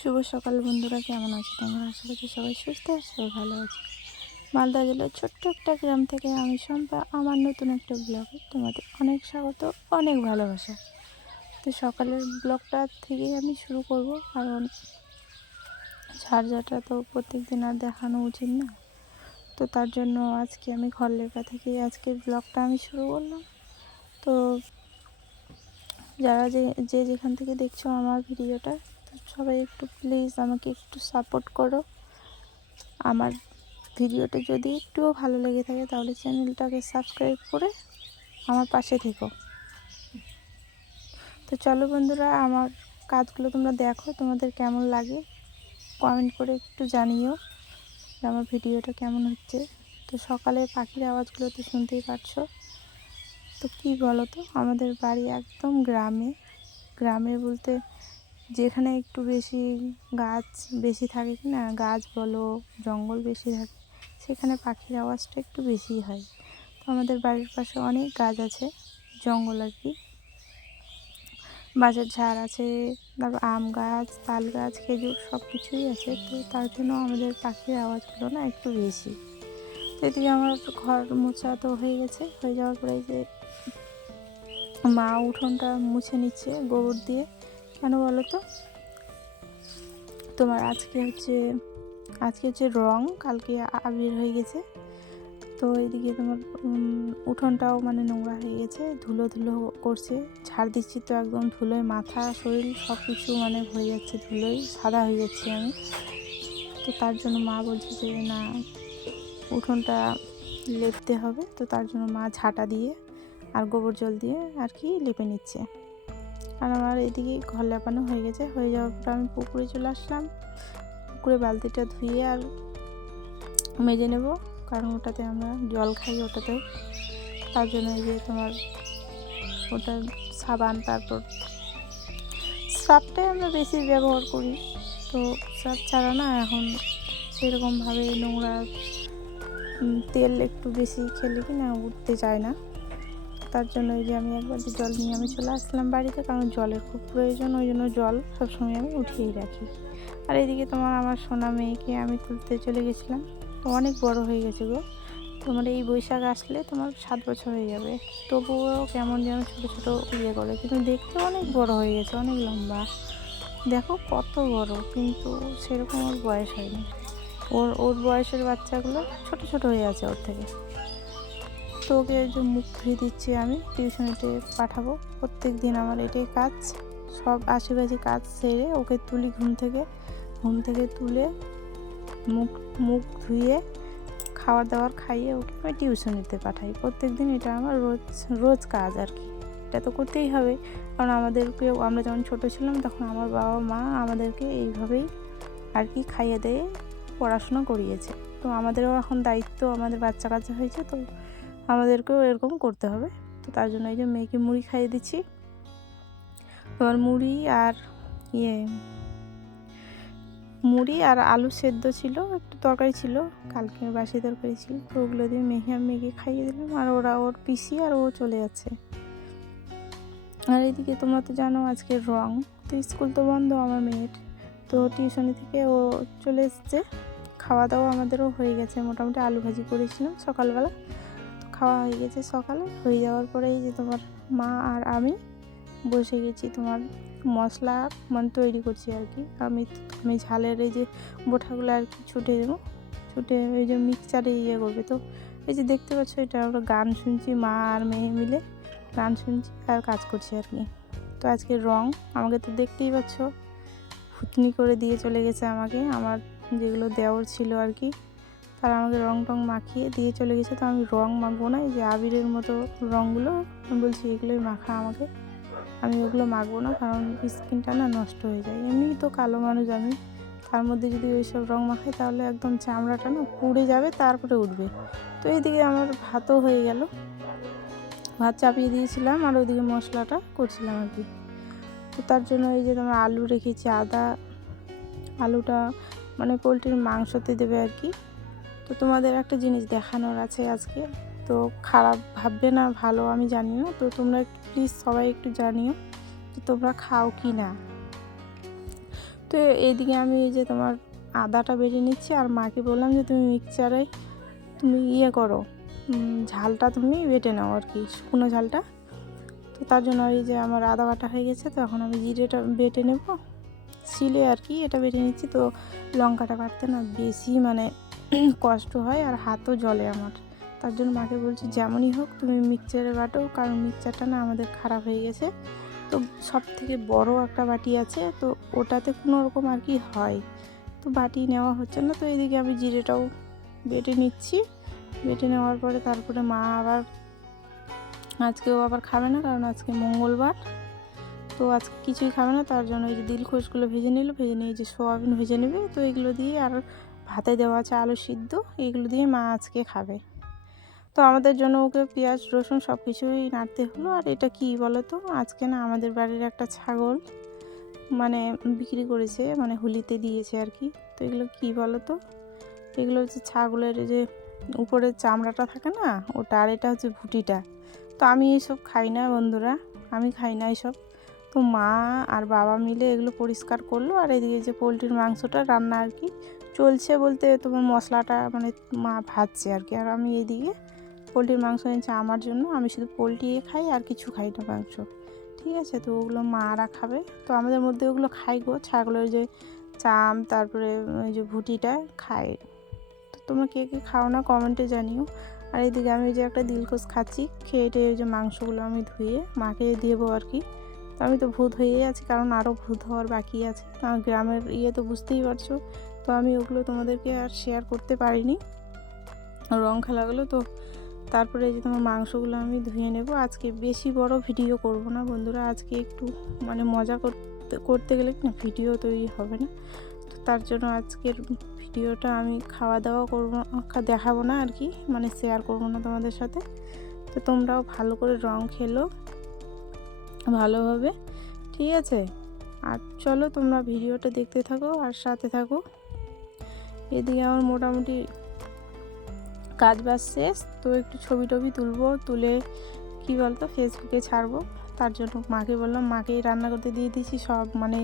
শুভ সকাল বন্ধুরা, কেমন আছো তোমরা? আশা করছি সবাই সুস্থ আর সবাই ভালো আছে। মালদা জেলার ছোট্ট একটা গ্রাম থেকে আমি শম্পা, আমার নতুন একটা ব্লগে তোমাদের অনেক স্বাগত, অনেক ভালোবাসা। তো সকালের ব্লগটা থেকেই আমি শুরু করব, কারণ ঝাড়ঝাটা তো প্রত্যেক দিন আর দেখানো উচিত না। তো তার জন্য আজকে আমি ঘর লেপা থেকেই আজকের ব্লগটা আমি শুরু করলাম। তো যারা যে যেখান থেকে দেখছো আমার ভিডিওটা, তো সবাই একটু প্লিজ আমাকে একটু সাপোর্ট করো। আমার ভিডিওটা যদি একটুও ভালো লেগে থাকে তাহলে চ্যানেলটাকে সাবস্ক্রাইব করে আমার পাশে থেকো। তো চলো বন্ধুরা, আমার কাজগুলো তোমরা দেখো, তোমাদের কেমন লাগে কমেন্ট করে একটু জানিও যে আমার ভিডিওটা কেমন হচ্ছে। তো সকালে পাখির আওয়াজগুলো তো শুনতেই পারছো। তো কি বলো তো, আমাদের বাড়ি একদম গ্রামে। গ্রামে বলতে যেখানে একটু বেশি গাছ বেশি থাকে, কি না, গাছ বলো জঙ্গল বেশি থাকে, সেখানে পাখির আওয়াজটা একটু বেশিই হয়। তো আমাদের বাড়ির পাশে অনেক গাছ আছে, জঙ্গল আর কি, বাঁশের ঝাড় আছে, তারপর আম গাছ, তাল গাছ, খেজুর সব কিছুই আছে। তো তার জন্য আমাদের পাখির আওয়াজগুলো না একটু বেশি। তো এদিকে আমার ঘর মোছা তো হয়ে গেছে, হয়ে যাওয়ার পরে যে মা উঠোনটা মুছে নিচ্ছে গোবর দিয়ে। কেন বলো তো, তোমার আজকে হচ্ছে রং, কালকে আবির হয়ে গেছে। তো এইদিকে তোমার উঠোনটাও মানে নোংরা হয়ে গেছে, ধুলো ধুলো করছে। ঝাড় দিচ্ছি তো একদম ধুলোয় মাথা শরীর সব কিছু মানে হয়ে যাচ্ছে, ধুলোয় সাদা হয়ে যাচ্ছি আমি। তো তার জন্য মা বলছে যে না, উঠোনটা লেপতে হবে। তো তার জন্য মা ঝাঁটা দিয়ে আর গোবর জল দিয়ে আর কি লেপে নিচ্ছে। আর আমার এদিকে ঘর লেপানো হয়ে গেছে। হয়ে যাওয়ার পর আমি পুকুরে চলে আসলাম। পুকুরে বালতিটা ধুয়ে আর মেজে নেব, কারণ ওটাতে আমরা জল খাই ওটাতেও। তার জন্য এই যে তোমার ওটা সাবান, তারপর সার্ফটাই আমরা বেশি ব্যবহার করি। তো সার্ফ ছাড়া না এখন সেরকমভাবে নোংরা তেল একটু বেশি খেলে কি না উঠতে চায় না। তার জন্য এই যে আমি একবার জল নিয়ে আমি চলে আসলাম বাড়িতে, কারণ জলের খুব প্রয়োজন, ওই জন্য জল সবসময় আমি উঠিয়েই রাখি। আর এদিকে তোমার আমার সোনা মেয়েকে আমি তুলতে চলে গেছিলাম। তো অনেক বড় হয়ে গেছে গো, তোমার এই বৈশাখ আসলে তোমার 7 বছর হয়ে যাবে। তবুও কেমন যেন ছোটো ছোটো ইয়ে করে, কিন্তু দেখতে অনেক বড় হয়ে গেছে, অনেক লম্বা। দেখো কত বড়, কিন্তু সেরকম ওর বয়স হয়নি। ওর বয়সের বাচ্চাগুলো ছোট ছোট হয়ে আছে ওর থেকে। তো ওকে যে মুখ ধুয়ে দিচ্ছি, আমি টিউশনিতে পাঠাবো। প্রত্যেক দিন আমার এটাই কাজ, সব আশেপাশে কাজ সেরে ওকে তুলি ঘুম থেকে তুলে মুখ মুখ ধুয়ে খাবার দাবার খাইয়ে ওকে আমি টিউশনিতে পাঠাই প্রত্যেক দিন। এটা আমার রোজ কাজ আর কি, এটা তো করতেই হবে। কারণ আমরা যখন ছোটো ছিলাম তখন আমার বাবা মা আমাদেরকে এইভাবেই আর কি খাইয়ে দিয়ে পড়াশোনা করিয়েছে। তো আমাদেরও এখন দায়িত্ব, আমাদের বাচ্চা কাচ্চা হয়েছে, তো আমাদেরকেও এরকম করতে হবে। তো তার জন্য এই যে মেয়েকে মুড়ি খাইয়ে দিচ্ছি। তোমার মুড়ি আর আলু সেদ্ধ ছিল, একটু তরকারি ছিল, কালকে বাসি তরকারি ছিল। তো ওগুলো দিয়ে মেয়েকে খাইয়ে দিলাম। আর ওর পিসি আর ও চলে যাচ্ছে। আর এইদিকে তোমরা তো জানো আজকে রং, তো স্কুল তো বন্ধ আমার মেয়ের। তো টিউশনি থেকে ও চলে এসছে। খাওয়া দাওয়া আমাদেরও হয়ে গেছে, মোটামুটি আলু ভাজি করেছিলাম সকালবেলা। তো খাওয়া হয়ে গেছে সকালে। হয়ে যাওয়ার পরে এই যে তোমার মা আর আমি বসে গেছি তোমার মশলা মানে তৈরি করছি আর কি। আমি ঝালের এই যে বোঁটাগুলো আর কি ছুটে ওই যে মিক্সচারে ইয়ে করবে। তো এই যে দেখতে পাচ্ছ, এটা আমরা গান শুনছি, মা আর মেয়ে মিলে গান শুনছি আর কাজ করছি আর কি। তো আজকে রং আমাকে তো দেখতেই পাচ্ছ, ফুতনি করে দিয়ে চলে গেছে আমাকে, আমার যেগুলো দেওর ছিল আর কি, তারা আমাকে রং টং মাখিয়ে দিয়ে চলে গেছে। তো আমি রং মাখবো না, এই যে আবিরের মতো রঙগুলো আমি বলছি এগুলোই মাখা আমাকে, আমি ওগুলো মাখবো না, কারণ স্কিনটা না নষ্ট হয়ে যায়। এমনি তো কালো মানুষ আমি, তার মধ্যে যদি ওইসব রং মাখাই তাহলে একদম চামড়াটা না পুড়ে যাবে, তারপরে উঠবে। তো এইদিকে আমার ভাতও হয়ে গেল, ভাত চাপিয়ে দিয়েছিলাম আর ওইদিকে মশলাটা করছিলাম আর কি। তো তার জন্য এই যে তোমার আলু রেখেছি, আলুটা মানে পোলট্রির মাংসতে দেবে আর কি। তো তোমাদের একটা জিনিস দেখানোর আছে আজকে, তো খারাপ ভাববে না, ভালো আমি জানি না, তো তোমরা প্লিজ সবাই একটু জানিও যে তোমরা খাও কি না। তো এইদিকে আমি এই যে তোমার আদাটা বেটে নিচ্ছি, আর মাকে বললাম যে তুমি মিক্সচারে তুমি করো, ঝালটা তুমি বেটে নাও আর কি, শুকনো ঝালটা। তো তার জন্য এই যে আমার আদা বাটা হয়ে গেছে, তো এখন আমি জিরেটা বেটে নেব শিলে আর কি, এটা বেটে নিচ্ছি। তো লঙ্কাটা কাটতে না বেশি মানে কষ্ট হয় আর হাতও জ্বলে আমার, তার জন্য মাকে বলছি যেমনই হোক তুমি মিক্সচারে বাটো, কারণ মিক্সচারটা না আমাদের খারাপ হয়ে গেছে। তো সব থেকে বড় একটা বাটি আছে, তো ওটাতে কোনো রকম আর কি হয়, তো বাটি নেওয়া হচ্ছে না। তো এদিকে আমি জিরেটাও বেটে নিচ্ছি, বেটে নেওয়ার পরে তারপরে মা আবার আজকেও আবার খাবে না, কারণ আজকে মঙ্গলবার, তো আজকে কিছুই খাবে না। তার জন্য এই যে দিলখোশগুলো ভেজে নিল, ভেজে নিয়ে যে সোয়াবিন ভেজে নেবে, তো এগুলো দিয়ে আর ভাতে দেওয়া আছে আলু সিদ্ধ, এগুলো দিয়ে মা আজকে খাবে। তো আমাদের জন্য ওকে পেঁয়াজ রসুন সব কিছুই নাড়তে হলো। আর এটা কি বলো তো, আজকে না আমাদের বাড়ির একটা ছাগল মানে বিক্রি করেছে, মানে হুলিতে দিয়েছে আর কি। তো এগুলো কি বলো তো, এগুলো হচ্ছে ছাগলের যে উপরের চামড়াটা থাকে না ওটা, আর এটা হচ্ছে ভুটিটা। তো আমি এইসব খাই না বন্ধুরা, আমি খাই না এইসব। তো মা আর বাবা মিলে এগুলো পরিষ্কার করলো, আর এদিকে যে পোলট্রির মাংসটা রান্না আর কি চলছে, বলতে তোমার মশলাটা মানে মা ভাজছে আর কি। আর আমি এইদিকে পোলট্রির মাংস এনেছে আমার জন্য, আমি শুধু পোলট্রি খাই আর কিছু খাই না মাংস, ঠিক আছে। তো ওগুলো মারা খাবে, তো আমাদের মধ্যে ওগুলো খাই গো, ছাগলের যে চাম তারপরে ওই যে ভুটিটা খায়। তো তোমরা কে কে খাও না কমেন্টে জানিও। আর এইদিকে আমি যে একটা দিলখোশ খাচ্ছি, খেয়ে ওই যে মাংসগুলো আমি ধুয়ে মাকে দেবো আর কি। তো আমি তো ভূত হয়েই আছি, কারণ আরও ভূত হওয়ার বাকি আছে, গ্রামের তো বুঝতেই পারছো। তো আমি ওগুলো তোমাদেরকে আর শেয়ার করতে পারিনি, রং খেলাগুলো। তো তারপরে এই যে তোমার মাংসগুলো আমি ধুয়ে নেব। আজকে বেশি বড় ভিডিও করব না বন্ধুরা, আজকে একটু মানে মজা করতে গেলে না ভিডিও তৈরি হবে না। তো তার জন্য আজকের ভিডিওটা আমি খাওয়া দাওয়া করবো, দেখাবো না আর কি, মানে শেয়ার করবো না তোমাদের সাথে। তো তোমরাও ভালো করে রং খেলো ভালোভাবে, ঠিক আছে। আর চলো তোমরা ভিডিওটা দেখতে থাকো আর সাথে থাকো। এদিকে আমার মোটামুটি কাজ বাজ শেষ, তো একটু ছবি টবি তুলবো, তুলে কি বলতো ফেসবুকে ছাড়বো। তার জন্য মাকে বললাম, মাকেই রান্না করতে দিয়ে দিয়েছি সব, মানে